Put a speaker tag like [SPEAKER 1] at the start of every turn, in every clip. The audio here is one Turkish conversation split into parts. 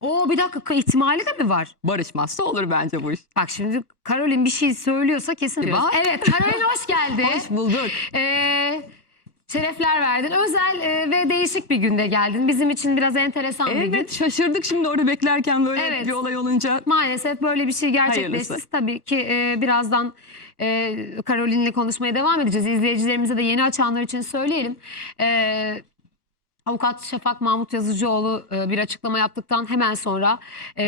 [SPEAKER 1] Oo bir dakika ihtimali de mi var?
[SPEAKER 2] Barışmazsa olur bence bu iş.
[SPEAKER 1] Bak şimdi Karolin bir şey söylüyorsa kesin
[SPEAKER 2] E
[SPEAKER 1] diyoruz.
[SPEAKER 2] bak.
[SPEAKER 1] Evet Karolin hoş geldin.
[SPEAKER 2] Hoş bulduk.
[SPEAKER 1] Ee, şerefler verdin. Özel e, ve değişik bir günde geldin. Bizim için biraz enteresan bir gün.
[SPEAKER 2] Evet şaşırdık şimdi orada beklerken böyle
[SPEAKER 1] Evet.
[SPEAKER 2] bir olay olunca.
[SPEAKER 1] Maalesef böyle bir şey gerçekleşti.
[SPEAKER 2] Hayırlısı.
[SPEAKER 1] Tabii ki e, birazdan e, Karolin'le konuşmaya devam edeceğiz. İzleyicilerimize de yeni açanlar için söyleyelim. E, Avukat Şafak Mahmut Yazıcıoğlu e, bir açıklama yaptıktan hemen sonra e,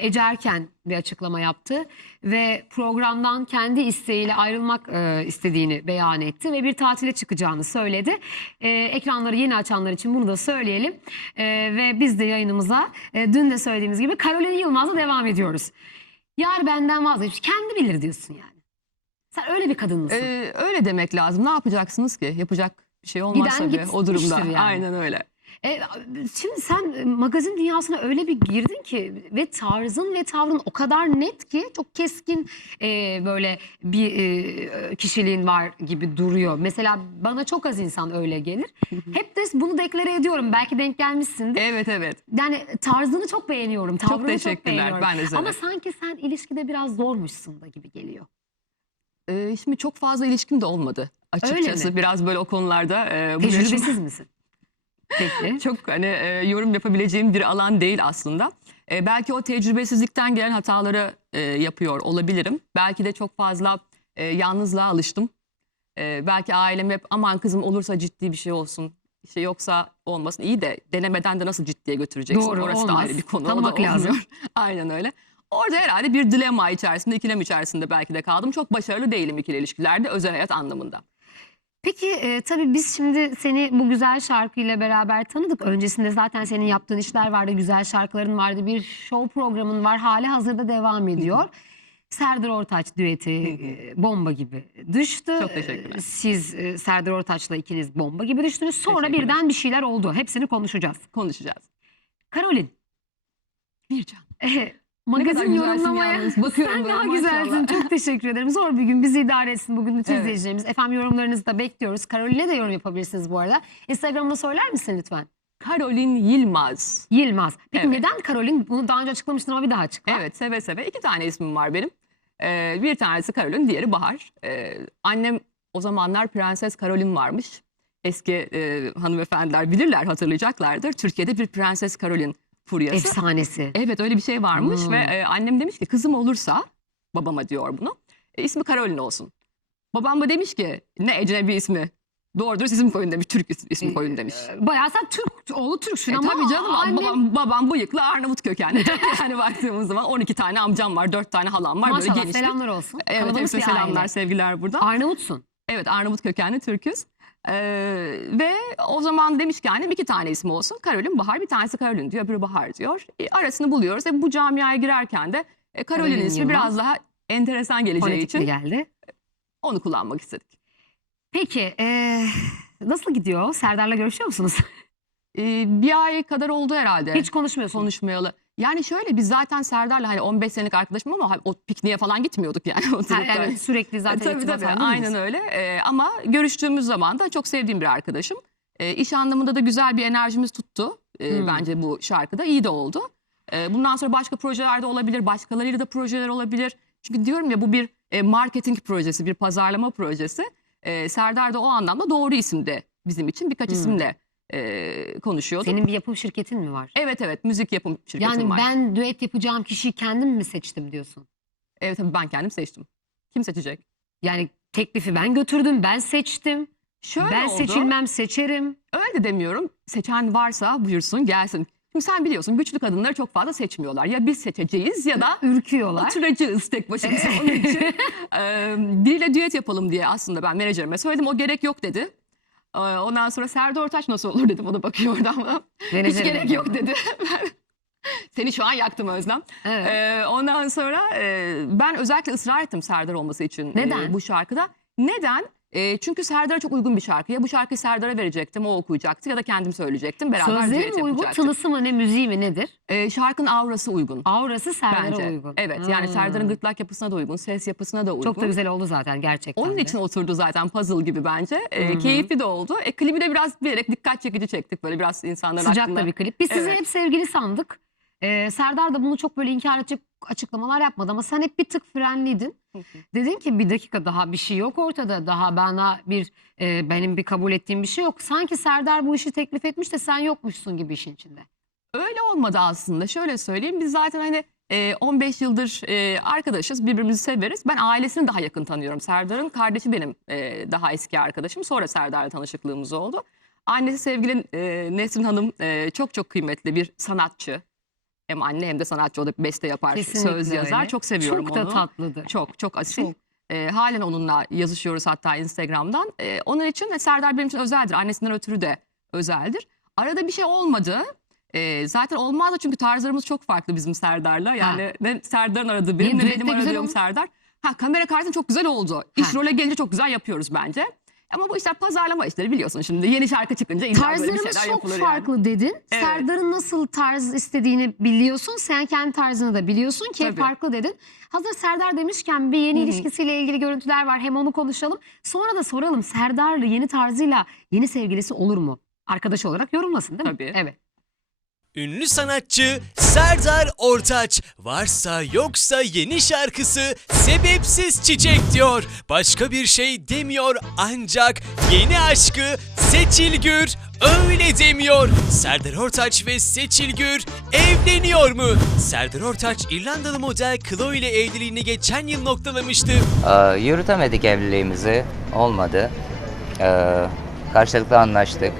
[SPEAKER 1] Ece Erken bir açıklama yaptı ve programdan kendi isteğiyle ayrılmak e, istediğini beyan etti ve bir tatile çıkacağını söyledi. Ekranları yeni açanlar için bunu da söyleyelim ve biz de yayınımıza dün de söylediğimiz gibi Karolin Yılmaz'la devam ediyoruz. Yar benden vazgeçmiş kendi bilir diyorsun yani. Sen öyle bir kadın mısın?
[SPEAKER 2] Ee, öyle demek lazım. Ne yapacaksınız ki? Yapacak şey olmaz
[SPEAKER 1] Giden
[SPEAKER 2] tabii o durumda.
[SPEAKER 1] yani.
[SPEAKER 2] Aynen öyle.
[SPEAKER 1] E, şimdi sen e, magazin dünyasına öyle bir girdin ki ve tarzın ve tavrın o kadar net ki çok keskin e, böyle bir e, kişiliğin var gibi duruyor. Mesela bana çok az insan öyle gelir. Hep de bunu deklare ediyorum. Belki denk gelmişsindir.
[SPEAKER 2] Evet evet.
[SPEAKER 1] Yani tarzını çok beğeniyorum. Tavrını çok,
[SPEAKER 2] teşekkürler.
[SPEAKER 1] beğeniyorum.
[SPEAKER 2] Ben de
[SPEAKER 1] Ama sanki sen ilişkide biraz zormuşsun da gibi geliyor.
[SPEAKER 2] Ee, şimdi çok fazla ilişkim de olmadı açıkçası. Biraz böyle o konularda e,
[SPEAKER 1] Tecrübesiz misin? Peki.
[SPEAKER 2] çok hani e, yorum yapabileceğim bir alan değil aslında. E, belki o tecrübesizlikten gelen hataları e, yapıyor olabilirim. Belki de çok fazla e, yalnızlığa alıştım. E, belki ailem hep aman kızım olursa ciddi bir şey olsun. İşte yoksa olmasın. İyi de denemeden de nasıl ciddiye götüreceksin?
[SPEAKER 1] Doğru,
[SPEAKER 2] Orası da
[SPEAKER 1] olmaz.
[SPEAKER 2] ayrı bir konu. da
[SPEAKER 1] Tanımak lazım.
[SPEAKER 2] Aynen öyle. Orada herhalde bir dilema içerisinde, ikilem içerisinde belki de kaldım. Çok başarılı değilim ikili ilişkilerde özel hayat anlamında.
[SPEAKER 1] Peki e, tabii biz şimdi seni bu güzel şarkıyla beraber tanıdık. Öncesinde zaten senin yaptığın işler vardı, güzel şarkıların vardı, bir show programın var. Hali hazırda devam ediyor. Serdar Ortaç düeti e, bomba gibi düştü.
[SPEAKER 2] Çok teşekkürler.
[SPEAKER 1] Siz e, Serdar Ortaç'la ikiniz bomba gibi düştünüz. Sonra birden bir şeyler oldu. Hepsini konuşacağız.
[SPEAKER 2] Konuşacağız.
[SPEAKER 1] Karolin,
[SPEAKER 2] Bircan. Kadar
[SPEAKER 1] magazin
[SPEAKER 2] güzelsin
[SPEAKER 1] yorumlamaya
[SPEAKER 2] yalnız. Bakıyorum
[SPEAKER 1] sen
[SPEAKER 2] böyle,
[SPEAKER 1] daha
[SPEAKER 2] maşallah.
[SPEAKER 1] güzelsin. Çok teşekkür ederim. Zor bir gün bizi idare etsin bugün bütün
[SPEAKER 2] Evet.
[SPEAKER 1] izleyicilerimiz. Efendim yorumlarınızı da bekliyoruz. Karolin'e de yorum yapabilirsiniz bu arada. Instagram'da söyler misin lütfen?
[SPEAKER 2] Karolin Yılmaz.
[SPEAKER 1] Yılmaz. Peki
[SPEAKER 2] Evet.
[SPEAKER 1] neden Karolin? Bunu daha önce açıklamıştın ama bir daha açıkla.
[SPEAKER 2] Evet seve seve. İki tane ismim var benim. Ee, bir tanesi Karolin, diğeri Bahar. Ee, annem o zamanlar Prenses Karolin varmış. Eski e, hanımefendiler bilirler, hatırlayacaklardır. Türkiye'de bir Prenses Karolin furyası.
[SPEAKER 1] Efsanesi.
[SPEAKER 2] Evet öyle bir şey varmış
[SPEAKER 1] Hmm.
[SPEAKER 2] ve e, annem demiş ki kızım olursa, babama diyor bunu, e, ismi Karolin olsun. Babam da demiş ki ne ecnebi ismi, doğrudur isim koyun demiş, Türk is- ismi koyun demiş.
[SPEAKER 1] Ee, Bayağı sen Türk, oğlu Türksün
[SPEAKER 2] E
[SPEAKER 1] ama
[SPEAKER 2] tabii canım
[SPEAKER 1] annem-
[SPEAKER 2] babam, babam bıyıklı Arnavut kökenli. yani baktığımız zaman 12 tane amcam var, 4 tane halam var.
[SPEAKER 1] Maşallah
[SPEAKER 2] böyle geniş bir-
[SPEAKER 1] selamlar olsun.
[SPEAKER 2] Evet
[SPEAKER 1] Kalabalık
[SPEAKER 2] hepsine
[SPEAKER 1] bir aile.
[SPEAKER 2] selamlar sevgiler burada.
[SPEAKER 1] Arnavutsun.
[SPEAKER 2] Evet Arnavut kökenli Türküz. Ee, ve o zaman demiş ki annem iki tane ismi olsun. Karolin Bahar bir tanesi Karolin diyor öbürü Bahar diyor. E, arasını buluyoruz. E, bu camiaya girerken de e, Karolin ismi
[SPEAKER 1] Yılmaz.
[SPEAKER 2] biraz daha enteresan geleceği
[SPEAKER 1] Fonetikle
[SPEAKER 2] için
[SPEAKER 1] geldi.
[SPEAKER 2] onu kullanmak istedik.
[SPEAKER 1] Peki ee, nasıl gidiyor? Serdar'la görüşüyor musunuz?
[SPEAKER 2] Ee, bir ay kadar oldu herhalde.
[SPEAKER 1] Hiç konuşmuyorsunuz.
[SPEAKER 2] konuşmayalı. Yani şöyle biz zaten Serdar'la hani 15 senelik arkadaşım ama o pikniğe falan gitmiyorduk yani.
[SPEAKER 1] Ha, evet, sürekli zaten
[SPEAKER 2] tabii tabii aynen öyle Ee, ama görüştüğümüz zaman da çok sevdiğim bir arkadaşım. Ee, iş anlamında da güzel bir enerjimiz tuttu. Ee,
[SPEAKER 1] Hmm.
[SPEAKER 2] Bence bu şarkıda iyi de oldu. Ee, bundan sonra başka projeler de olabilir, başkalarıyla da projeler olabilir. Çünkü diyorum ya bu bir e, marketing projesi, bir pazarlama projesi. Ee, Serdar da o anlamda doğru isimde bizim için birkaç
[SPEAKER 1] Hmm.
[SPEAKER 2] isimle e, konuşuyorduk.
[SPEAKER 1] Senin bir yapım şirketin mi var?
[SPEAKER 2] Evet evet müzik yapım şirketim
[SPEAKER 1] Yani
[SPEAKER 2] var.
[SPEAKER 1] ben düet yapacağım kişiyi kendim mi seçtim diyorsun?
[SPEAKER 2] Evet tabii ben kendim seçtim. Kim seçecek?
[SPEAKER 1] Yani teklifi ben götürdüm, ben seçtim.
[SPEAKER 2] Şöyle
[SPEAKER 1] ben
[SPEAKER 2] oldu.
[SPEAKER 1] seçilmem, seçerim.
[SPEAKER 2] Öyle de demiyorum. Seçen varsa buyursun gelsin. Şimdi sen biliyorsun güçlü kadınları çok fazla seçmiyorlar. Ya biz seçeceğiz ya da
[SPEAKER 1] Ürküyorlar.
[SPEAKER 2] oturacağız tek başımıza. Onun için e, biriyle düet yapalım diye aslında ben menajerime söyledim. O gerek yok dedi. E, Ondan sonra Serdar Ortaç nasıl olur dedim. O da bakıyor oradan. Hiç gerek yok dedi. Seni şu an yaktım Özlem.
[SPEAKER 1] Evet.
[SPEAKER 2] Ee, ondan sonra e, ben özellikle ısrar ettim Serdar olması için e,
[SPEAKER 1] Neden?
[SPEAKER 2] bu şarkıda. Neden? E, çünkü Serdar'a çok uygun bir şarkı. Ya bu şarkıyı Serdar'a verecektim, o okuyacaktı ya da kendim söyleyecektim. Beraber
[SPEAKER 1] Sözleri mi uygun, tınısı mı ne, müziği mi nedir?
[SPEAKER 2] E, şarkının aurası uygun
[SPEAKER 1] Aurası Serdar'a uygun.
[SPEAKER 2] Evet yani
[SPEAKER 1] Hmm.
[SPEAKER 2] Serdar'ın gırtlak yapısına da uygun, ses yapısına da uygun.
[SPEAKER 1] Çok da güzel oldu zaten gerçekten
[SPEAKER 2] Onun
[SPEAKER 1] de.
[SPEAKER 2] için oturdu zaten puzzle gibi bence. E,
[SPEAKER 1] Hı hı.
[SPEAKER 2] keyifli de oldu. E, klibi de biraz bilerek dikkat çekici çektik böyle biraz insanların
[SPEAKER 1] Sıcak
[SPEAKER 2] aklına.
[SPEAKER 1] da bir klip. Biz sizi
[SPEAKER 2] Evet.
[SPEAKER 1] hep sevgili sandık. Ee, Serdar da bunu çok böyle inkar edecek açıklamalar yapmadı ama sen hep bir tık frenliydin. Dedin ki bir dakika daha bir şey yok ortada. Daha bana bir e, benim bir kabul ettiğim bir şey yok. Sanki Serdar bu işi teklif etmiş de sen yokmuşsun gibi işin içinde.
[SPEAKER 2] Öyle olmadı aslında. Şöyle söyleyeyim biz zaten hani e, 15 yıldır e, arkadaşız, birbirimizi severiz. Ben ailesini daha yakın tanıyorum. Serdar'ın kardeşi benim e, daha eski arkadaşım. Sonra Serdar'la tanışıklığımız oldu. Annesi sevgili e, Nesrin Hanım e, çok çok kıymetli bir sanatçı. Hem anne hem de sanatçı. O da beste yapar,
[SPEAKER 1] Kesinlikle
[SPEAKER 2] söz yazar.
[SPEAKER 1] öyle.
[SPEAKER 2] Çok seviyorum
[SPEAKER 1] Çok
[SPEAKER 2] onu.
[SPEAKER 1] da tatlıdır.
[SPEAKER 2] Çok çok asil.
[SPEAKER 1] Çok.
[SPEAKER 2] E, halen onunla yazışıyoruz hatta Instagram'dan. E, onun için de Serdar benim için özeldir. Annesinden ötürü de özeldir. Arada bir şey olmadı. E, zaten olmaz da çünkü tarzlarımız çok farklı bizim Serdar'la. Yani ne Serdar'ın aradığı benim ne benim aradığım. Serdar. Ha kamera karşısında çok güzel oldu. İş
[SPEAKER 1] Ha.
[SPEAKER 2] role gelince çok güzel yapıyoruz bence. Ama bu işler pazarlama işleri biliyorsun şimdi. Yeni şarkı çıkınca illa böyle bir
[SPEAKER 1] Tarzlarımız
[SPEAKER 2] şeyler
[SPEAKER 1] çok
[SPEAKER 2] yapılır yani.
[SPEAKER 1] farklı dedin.
[SPEAKER 2] Evet.
[SPEAKER 1] Serdar'ın nasıl tarz istediğini biliyorsun. Sen kendi tarzını da biliyorsun ki
[SPEAKER 2] Tabii.
[SPEAKER 1] farklı dedin. Hazır Serdar demişken bir yeni
[SPEAKER 2] Hı hı.
[SPEAKER 1] ilişkisiyle ilgili görüntüler var. Hem onu konuşalım. Sonra da soralım Serdar'la yeni tarzıyla yeni sevgilisi olur mu? Arkadaş olarak yorumlasın değil mi?
[SPEAKER 2] Tabii.
[SPEAKER 1] Evet.
[SPEAKER 3] Ünlü sanatçı Serdar Ortaç varsa yoksa yeni şarkısı sebepsiz çiçek diyor. Başka bir şey demiyor ancak yeni aşkı Seçil Gür öyle demiyor. Serdar Ortaç ve Seçil Gür evleniyor mu? Serdar Ortaç İrlandalı model Chloe ile evliliğini geçen yıl noktalamıştı.
[SPEAKER 4] Ee, yürütemedik evliliğimizi. Olmadı. Ee, karşılıklı anlaştık.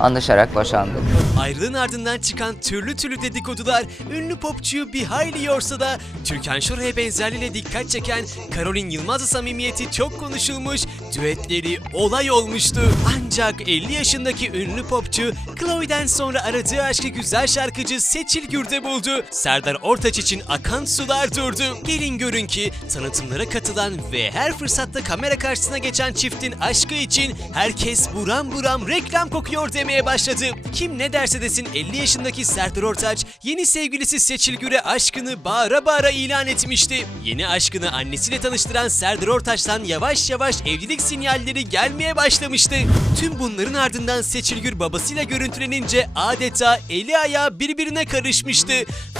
[SPEAKER 4] Anlaşarak boşandık.
[SPEAKER 3] Ayrılığın ardından çıkan türlü türlü dedikodular ünlü popçuyu bir hayli yorsa da Türkan Şoray'a benzerliğiyle dikkat çeken Karolin Yılmaz'la samimiyeti çok konuşulmuş, düetleri olay olmuştu. Ancak 50 yaşındaki ünlü popçu Chloe'den sonra aradığı aşkı güzel şarkıcı Seçil Gür'de buldu. Serdar Ortaç için akan sular durdu. Gelin görün ki tanıtımlara katılan ve her fırsatta kamera karşısına geçen çiftin aşkı için herkes buram buram reklam kokuyor demeye başladı. Kim ne derse desin 50 yaşındaki Serdar Ortaç yeni sevgilisi Seçil Gür'e aşkını bağıra bağıra ilan etmişti. Yeni aşkını annesiyle tanıştıran Serdar Ortaç'tan yavaş yavaş evlilik sinyalleri gelmeye başlamıştı. Tüm bunların ardından Seçil Gür babasıyla görüntülenince adeta eli ayağı birbirine karışmıştı.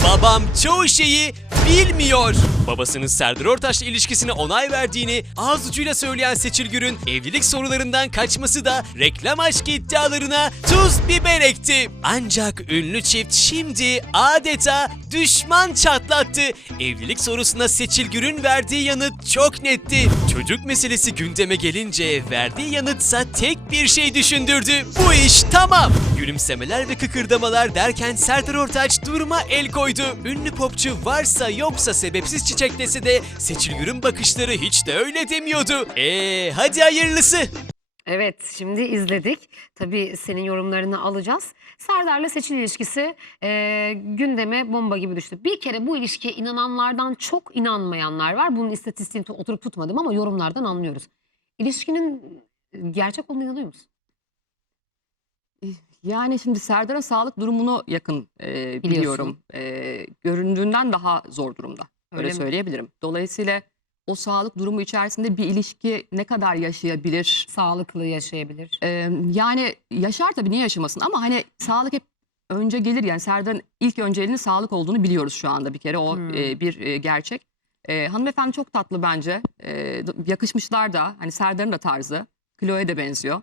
[SPEAKER 3] Babam çoğu şeyi bilmiyor. Babasının Serdar Ortaç'la ilişkisine onay verdiğini ağız ucuyla söyleyen Seçil Gür'ün evlilik sorularından kaçması da reklam aşkı iddialarına tuz biber ekti. Ancak ünlü çift şimdi adeta düşman çatlattı. Evlilik sorusuna Seçil Gür'ün verdiği yanıt çok netti. Çocuk meselesi gündeme gelince verdiği yanıtsa tek bir şey düşündürdü. Bu iş tamam. Gülümsemeler ve kıkırdamalar derken Serdar Ortaç duruma el koydu. Ünlü popçu varsa yoksa sebepsiz çiçek dese de Seçil Gür'ün bakışları hiç de öyle demiyordu. Eee hadi hayırlısı.
[SPEAKER 1] Evet şimdi izledik. Tabii senin yorumlarını alacağız. Serdar'la Seçil ilişkisi e, gündeme bomba gibi düştü. Bir kere bu ilişkiye inananlardan çok inanmayanlar var. Bunun istatistiğini tu- oturup tutmadım ama yorumlardan anlıyoruz. İlişkinin gerçek olduğuna inanıyor musun?
[SPEAKER 2] Yani şimdi Serdar'ın sağlık durumunu yakın e, biliyorum. E, göründüğünden daha zor durumda. Öyle,
[SPEAKER 1] Öyle mi?
[SPEAKER 2] söyleyebilirim. Dolayısıyla o sağlık durumu içerisinde bir ilişki ne kadar yaşayabilir?
[SPEAKER 1] Sağlıklı yaşayabilir.
[SPEAKER 2] E, yani yaşar tabii niye yaşamasın ama hani sağlık hep önce gelir yani Serdar'ın ilk önceliğinin sağlık olduğunu biliyoruz şu anda bir kere o
[SPEAKER 1] Hmm.
[SPEAKER 2] e, bir e, gerçek. E, hanımefendi çok tatlı bence. E, yakışmışlar da hani Serdar'ın da tarzı. Chloe de benziyor.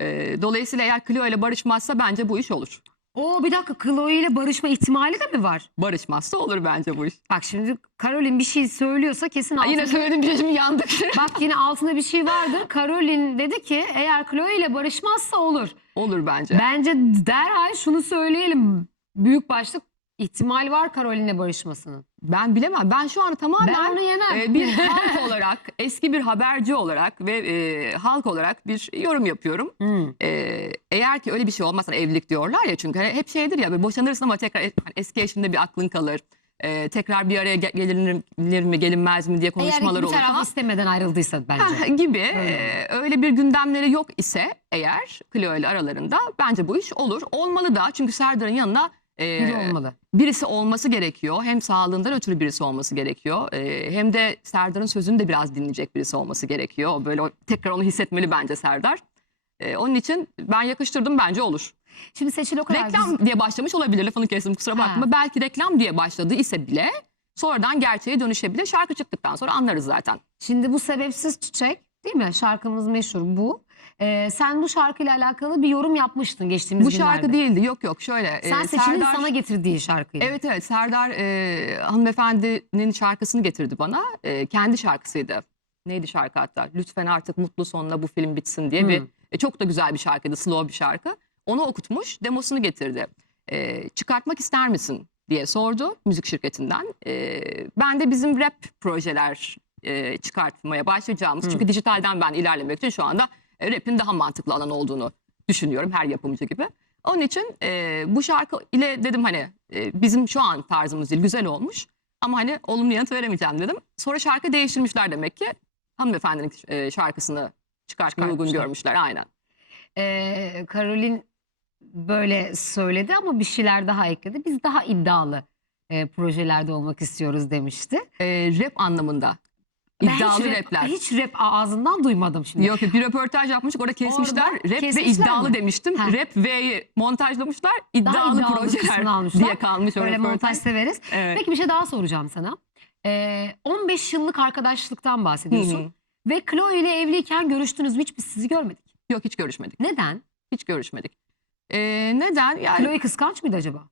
[SPEAKER 2] E, dolayısıyla eğer Chloe ile barışmazsa bence bu iş olur.
[SPEAKER 1] Oo bir dakika Chloe ile barışma ihtimali de mi var?
[SPEAKER 2] Barışmazsa olur bence bu iş.
[SPEAKER 1] Bak şimdi Karolin bir şey söylüyorsa kesin altında...
[SPEAKER 2] yine söyledim bir şimdi yandık.
[SPEAKER 1] Bak yine altında bir şey vardır. Karolin dedi ki eğer Chloe ile barışmazsa olur.
[SPEAKER 2] olur bence.
[SPEAKER 1] Bence derhal şunu söyleyelim. Büyük başlık ihtimal var Karolin'le barışmasının.
[SPEAKER 2] Ben bilemem. Ben şu an tamamen
[SPEAKER 1] Ben onu yemem.
[SPEAKER 2] e, bir halk olarak, eski bir haberci olarak ve e, halk olarak bir yorum yapıyorum.
[SPEAKER 1] Hmm.
[SPEAKER 2] E, eğer ki öyle bir şey olmazsa evlilik diyorlar ya çünkü hani hep şeydir ya böyle boşanırsın ama tekrar es- eski eşinde bir aklın kalır. E, tekrar bir araya ge- gelinir mi gelinmez mi diye
[SPEAKER 1] Eğer
[SPEAKER 2] konuşmalar
[SPEAKER 1] hiçbir
[SPEAKER 2] olur
[SPEAKER 1] taraf istemeden ayrıldıysa bence.
[SPEAKER 2] Ha, gibi
[SPEAKER 1] Öyle.
[SPEAKER 2] e, öyle bir gündemleri yok ise eğer Clio ile aralarında bence bu iş olur. Olmalı da çünkü Serdar'ın yanına e,
[SPEAKER 1] Biri olmalı.
[SPEAKER 2] birisi olması gerekiyor. Hem sağlığından ötürü birisi olması gerekiyor. e, hem de Serdar'ın sözünü de biraz dinleyecek birisi olması gerekiyor. Böyle o- tekrar onu hissetmeli bence Serdar. E, onun için ben yakıştırdım bence olur.
[SPEAKER 1] Şimdi Seçil o kadar
[SPEAKER 2] Reklam diye başlamış olabilir lafını kestim kusura bakma.
[SPEAKER 1] Ha.
[SPEAKER 2] Belki reklam diye başladı ise bile sonradan gerçeğe dönüşebilir. Şarkı çıktıktan sonra anlarız zaten.
[SPEAKER 1] Şimdi bu sebepsiz çiçek değil mi? Şarkımız meşhur bu. Ee, sen bu şarkıyla alakalı bir yorum yapmıştın geçtiğimiz
[SPEAKER 2] Bu
[SPEAKER 1] günlerde.
[SPEAKER 2] şarkı değildi yok yok şöyle.
[SPEAKER 1] Sen
[SPEAKER 2] e,
[SPEAKER 1] Seçil'in
[SPEAKER 2] Serdar-
[SPEAKER 1] sana getirdiği şarkıydı.
[SPEAKER 2] Evet evet Serdar e, hanımefendinin şarkısını getirdi bana. E, kendi şarkısıydı. Neydi şarkı hatta? Lütfen artık mutlu sonla bu film bitsin diye bir
[SPEAKER 1] Hmm.
[SPEAKER 2] e, çok da güzel bir şarkıydı. Slow bir şarkı. Onu okutmuş, demosunu getirdi. E, çıkartmak ister misin diye sordu müzik şirketinden. E, ben de bizim rap projeler e, çıkartmaya başlayacağımız. Çünkü dijitalden ben ilerlemek için şu anda e, rap'in daha mantıklı alan olduğunu düşünüyorum her yapımcı gibi. Onun için e, bu şarkı ile dedim hani e, bizim şu an tarzımız değil güzel olmuş ama hani olumlu yanıt veremeyeceğim dedim. Sonra şarkı değiştirmişler demek ki hanımefendinin e, şarkısını çıkartmayı uygun görmüşler aynen.
[SPEAKER 1] Ee, Karolin böyle söyledi ama bir şeyler daha ekledi. Biz daha iddialı e, projelerde olmak istiyoruz demişti.
[SPEAKER 2] E, rap anlamında iddialı
[SPEAKER 1] hiç rap,
[SPEAKER 2] rapler.
[SPEAKER 1] Hiç rap ağzından duymadım şimdi.
[SPEAKER 2] Yok bir röportaj yapmıştık orada kesmişler.
[SPEAKER 1] Orada
[SPEAKER 2] rap ve
[SPEAKER 1] kesmişler
[SPEAKER 2] iddialı
[SPEAKER 1] mi?
[SPEAKER 2] demiştim.
[SPEAKER 1] Ha.
[SPEAKER 2] Rap V'yi montajlamışlar. İddialı
[SPEAKER 1] iddialı
[SPEAKER 2] projeler
[SPEAKER 1] almışlar.
[SPEAKER 2] diye kalmış röportaj.
[SPEAKER 1] montaj severiz.
[SPEAKER 2] Evet.
[SPEAKER 1] Peki bir şey daha soracağım sana. Ee, 15 yıllık arkadaşlıktan bahsediyorsun.
[SPEAKER 2] Hı hı.
[SPEAKER 1] Ve Chloe ile evliyken görüştünüz mü? Hiç biz sizi görmedik.
[SPEAKER 2] Yok hiç görüşmedik.
[SPEAKER 1] Neden?
[SPEAKER 2] Hiç görüşmedik. E, neden? Yani
[SPEAKER 1] Chloe kıskanç mıydı acaba?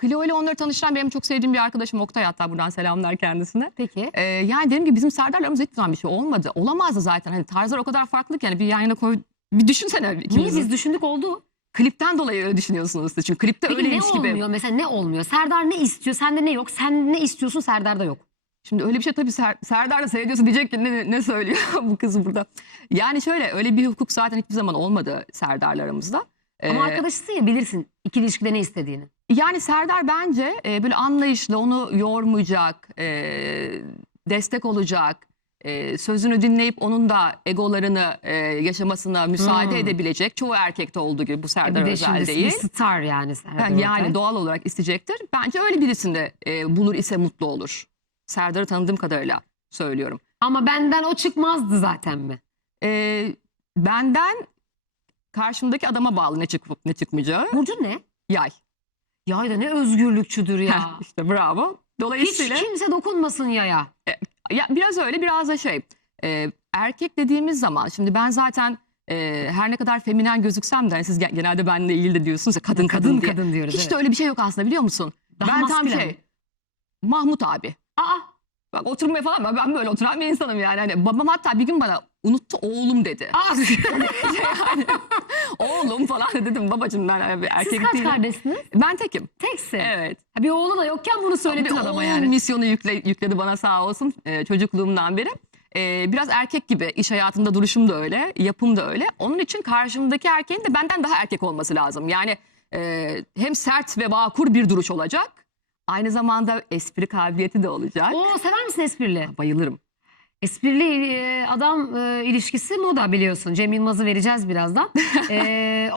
[SPEAKER 2] Chloe ile onları tanıştıran benim çok sevdiğim bir arkadaşım Oktay hatta buradan selamlar kendisine.
[SPEAKER 1] Peki.
[SPEAKER 2] Ee, yani dedim ki bizim Serdar'larımız hiçbir zaman bir şey olmadı. Olamazdı zaten. Hani tarzlar o kadar farklı ki yani bir yan yana koy. Bir düşünsene
[SPEAKER 1] Niye
[SPEAKER 2] ikimizin.
[SPEAKER 1] biz düşündük oldu?
[SPEAKER 2] Klipten dolayı öyle düşünüyorsunuz siz. Çünkü klipte
[SPEAKER 1] Peki ne
[SPEAKER 2] öyleymiş gibi.
[SPEAKER 1] olmuyor? Mesela ne olmuyor? Serdar ne istiyor? Sende ne yok? Sen ne istiyorsun? Serdar'da yok.
[SPEAKER 2] Şimdi öyle bir şey tabii Ser, Serdar da seyrediyorsa diyecek ki ne, ne söylüyor bu kız burada. Yani şöyle öyle bir hukuk zaten hiçbir zaman olmadı Serdar'larımızda.
[SPEAKER 1] Ama
[SPEAKER 2] Ee,
[SPEAKER 1] arkadaşısın ya bilirsin ikili ilişkide ne istediğini.
[SPEAKER 2] Yani Serdar bence e, böyle anlayışlı, onu yormayacak, e, destek olacak, e, sözünü dinleyip onun da egolarını e, yaşamasına müsaade
[SPEAKER 1] Hmm.
[SPEAKER 2] edebilecek. Çoğu erkekte olduğu gibi bu
[SPEAKER 1] E
[SPEAKER 2] Serdar
[SPEAKER 1] bir de
[SPEAKER 2] özel
[SPEAKER 1] şimdi
[SPEAKER 2] değil.
[SPEAKER 1] bir star yani Serdar
[SPEAKER 2] Yani, yani doğal olarak isteyecektir. Bence öyle birisini e, bulur ise mutlu olur. Serdar'ı tanıdığım kadarıyla söylüyorum.
[SPEAKER 1] Ama benden o çıkmazdı zaten mi?
[SPEAKER 2] E, benden karşımdaki adama bağlı ne çıkıp ne çıkmayacağı.
[SPEAKER 1] Burcu ne?
[SPEAKER 2] Yay.
[SPEAKER 1] Yay da ne özgürlükçüdür ya.
[SPEAKER 2] işte bravo.
[SPEAKER 1] Hiç
[SPEAKER 2] Dolayısıyla
[SPEAKER 1] kimse dokunmasın yaya.
[SPEAKER 2] Ya biraz öyle biraz da şey e, erkek dediğimiz zaman şimdi ben zaten e, her ne kadar feminen gözüksem de hani siz gen- genelde benimle ilgili de diyorsunuz ya kadın kadın,
[SPEAKER 1] Kadın
[SPEAKER 2] diye.
[SPEAKER 1] kadın diyoruz.
[SPEAKER 2] Hiç
[SPEAKER 1] evet.
[SPEAKER 2] de öyle bir şey yok aslında biliyor musun?
[SPEAKER 1] Daha
[SPEAKER 2] ben tam
[SPEAKER 1] maskülen.
[SPEAKER 2] şey Mahmut abi.
[SPEAKER 1] Aa,
[SPEAKER 2] Bak oturmaya falan ben- ben böyle oturan bir insanım yani. Hani babam hatta bir gün bana unuttu oğlum dedi. yani, oğlum falan dedim babacığım ben hani bir erkek
[SPEAKER 1] Siz kaç
[SPEAKER 2] değilim.
[SPEAKER 1] kardeşsiniz?
[SPEAKER 2] Ben tekim.
[SPEAKER 1] Teksin.
[SPEAKER 2] Evet.
[SPEAKER 1] Ha, Bir oğlu da yokken bunu söyledin
[SPEAKER 2] Bir
[SPEAKER 1] adama yani.
[SPEAKER 2] misyonu yükle, yükledi bana sağ olsun e, çocukluğumdan beri. E, biraz erkek gibi iş hayatında duruşum da öyle, yapım da öyle. Onun için karşımdaki erkeğin de benden daha erkek olması lazım. Yani e, hem sert ve vakur bir duruş olacak. Aynı zamanda espri kabiliyeti de olacak.
[SPEAKER 1] Oo sever misin esprili?
[SPEAKER 2] Bayılırım.
[SPEAKER 1] Esprili e, adam e, ilişkisi moda biliyorsun. Cem Yılmaz'ı vereceğiz birazdan. E,